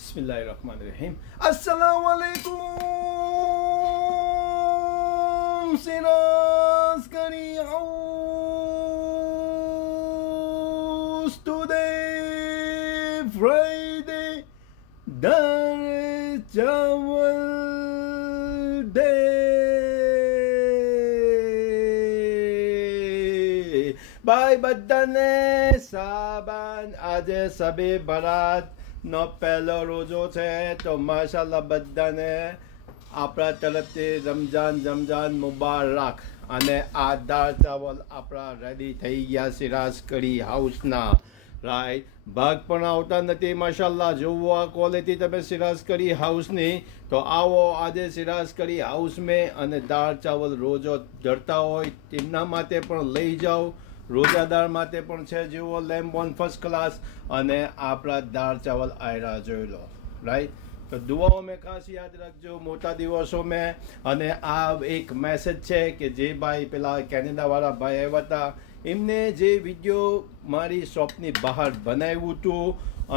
Bismillahirrahmanirrahim. Assalamualaikum. Sinas Kari House today Friday Dar Chawal Day. Bye બધાને સાબાન આજે સબે બરાત નો પહેલો રોજો છે તો માશાલ્લાહ બધાને આપણા તરફથી રમજાન મુબારક. અને આ દાળ ચાવલ આપણા રેડી થઈ ગયા સિરાજ કઢી હાઉસના. રાઈટ, ભાગ પણ આવતા નથી માશાલ્લાહ. જોવો આ ક્વોલિટી તમે સિરાજ કઢી હાઉસની, તો આવો આજે સિરાજ કઢી હાઉસ મેં. અને દાળ ચાવલ રોજો ધરતા હોય તેમના માટે પણ લઈ જાઓ, રોજાદાર માટે પણ છે. જુઓ લેમ્બોન ફર્સ્ટ ક્લાસ. અને આપણા દાળ ચાવલ આયરા જોઈ લો. રાઈટ, તો દુઆઓ મેં ખાસ યાદ રાખજો મોટા દિવસો મેં. અને આ એક મેસેજ છે કે જે ભાઈ પેલા કેનેડાવાળા ભાઈ આવ્યા હતા, એમને જે વિડીયો મારી શોપની બહાર બનાવ્યું હતું,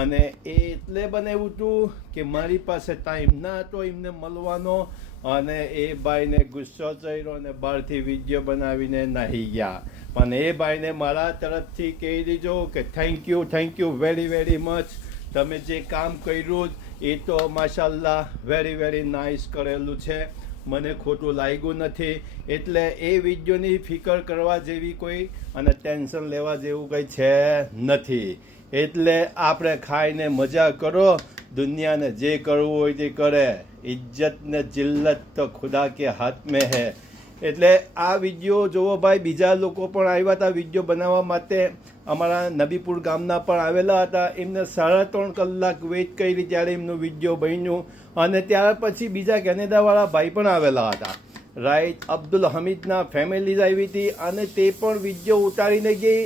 અને એ એટલે બનાવ્યું હતું કે મારી પાસે ટાઈમ ના હતો એમને મળવાનો, અને એ ભાઈને ગુસ્સો ચડ્યો અને બહારથી વિડીયો બનાવીને નાહી ગયા. પણ એ ભાઈને મારા તરફથી કહી દીજો કે થેન્ક યુ વેરી મચ. તમે જે કામ કર્યું એ તો માશાલ્લાહ વેરી નાઇસ કરેલું છે, મને ખોટું લાગ્યું નથી. એટલે એ વિડીયોની ફિકર કરવા જેવી કોઈ અને ટેન્શન લેવા જેવું કંઈ છે નથી. એટલે આપણે ખાઈને મજા કરો, દુનિયાને જે કરવું હોય તે કરે. ઇજ્જત ને જિલ્લત તો ખુદા કે હાથ મેં હે. એટલે આ વિડીયો જોવો ભાઈ. બીજા લોકો પણ આવ્યા હતા વિડીયો બનાવવા માટે, અમારા નબીપુર ગામના પણ આવેલા હતા. એમને 3.5 કલાક વેઇટ કરી ત્યારે એમનું વિડીયો બન્યું. અને ત્યાર પછી બીજા કેનેડાવાળા ભાઈ પણ આવેલા હતા. રાઈટ, અબ્દુલ હમીદના ફેમિલીઝ આવી હતી અને તે પણ વિડીયો ઉતારીને ગઈ.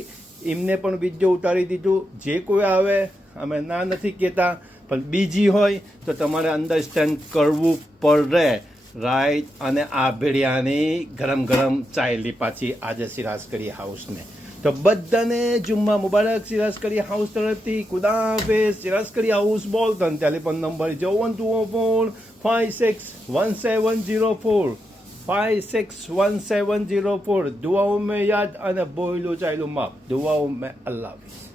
એમને પણ વિડીયો ઉતારી દીધું. જે કોઈ આવે અમે ના નથી કહેતા, પણ બીજી હોય તો તમારે અન્ડરસ્ટેન્ડ કરવું પડે. રાઈટ, અને આ ભેડિયાની ગરમ ચાયલી પાછી આજે સિરાજ કઢી હાઉસને. તો બધાને જુમ્મા મુબારક. સિરાજ કઢી હાઉસ તરફથી ખુદા હાફિઝ. સિરાજ કઢી હાઉસ બોલતન. Telephone number 01204 561704 561704. દુઆઓ મેં યાદ અને બોયલું ચાલ્યું માફ. દુઆઓ મેં અલ્લાહ હાફિઝ.